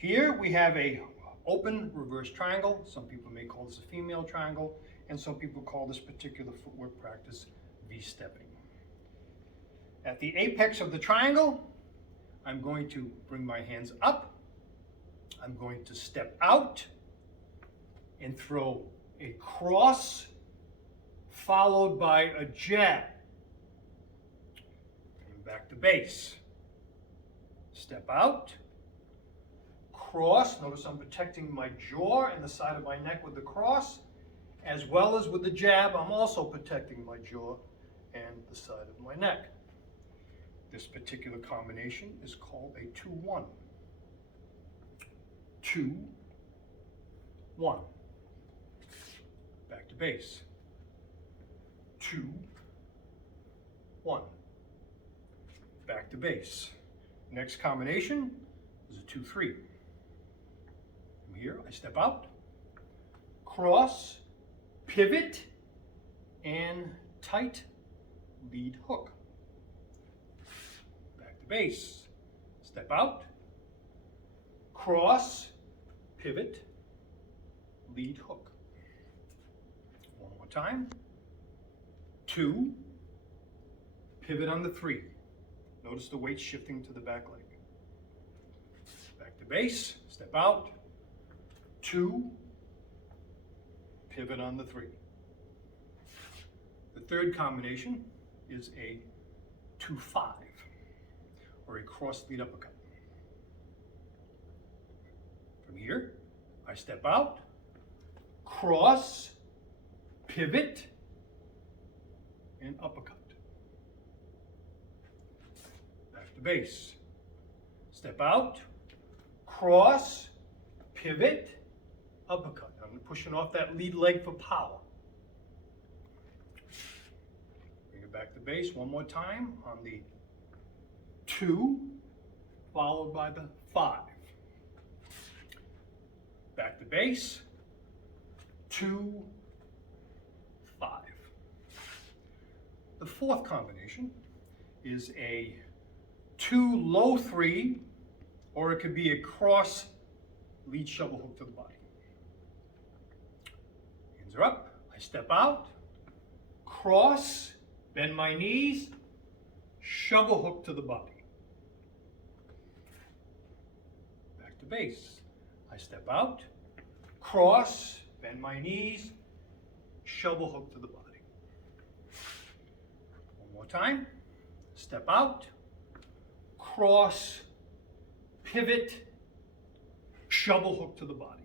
Here we have a open reverse triangle. Some people may call this a female triangle, and some people call this particular footwork practice V-stepping. At the apex of the triangle, I'm going to bring my hands up. I'm going to step out and throw a cross followed by a jab. And back to base. Step out. Cross. Notice I'm protecting my jaw and the side of my neck with the cross, as well as with the jab. I'm also protecting my jaw and the side of my neck. This particular combination is called a 2-1. 2-1. Back to base. 2-1. Back to base. Next combination is a 2-3. From here, I step out, cross, pivot, and tight lead hook. Back to base. Step out, cross, pivot, lead hook. One more time. 2, pivot on the 3. Notice the weight shifting to the back leg. Back to base, step out, 2, pivot on the 3. The third combination is a 2-5, or a cross lead uppercut. From here, I step out, cross, pivot, and uppercut. Back to base. Step out, cross, pivot, uppercut. I'm pushing off that lead leg for power. Bring it back to base one more time on the 2, followed by the 5. Back to base, 2, 5. The fourth combination is a 2 low 3, or it could be a cross lead shovel hook to the body. Hands are up, I step out, cross, bend my knees, shovel hook to the body. Back to base. I step out, cross, bend my knees, shovel hook to the body. One more time. Step out, cross, pivot, shovel hook to the body.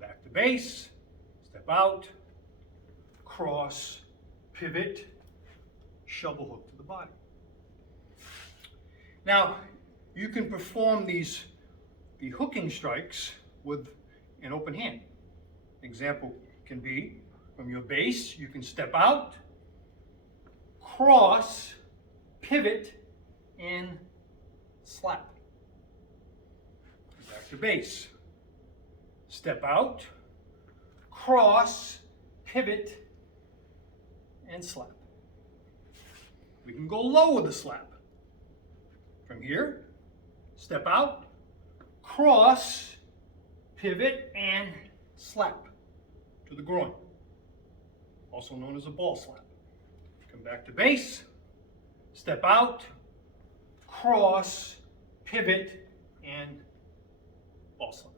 Back to base. Step out, cross, pivot, shovel hook to the body. Now, you can perform the hooking strikes with an open hand. Example can be from your base, you can step out, cross, pivot, and slap. Back to base. Step out, cross, pivot, and slap. We can go low with a slap. From here, step out, cross, pivot, and slap to the groin, also known as a ball slap. Come back to base, step out, cross, pivot, and ball slap.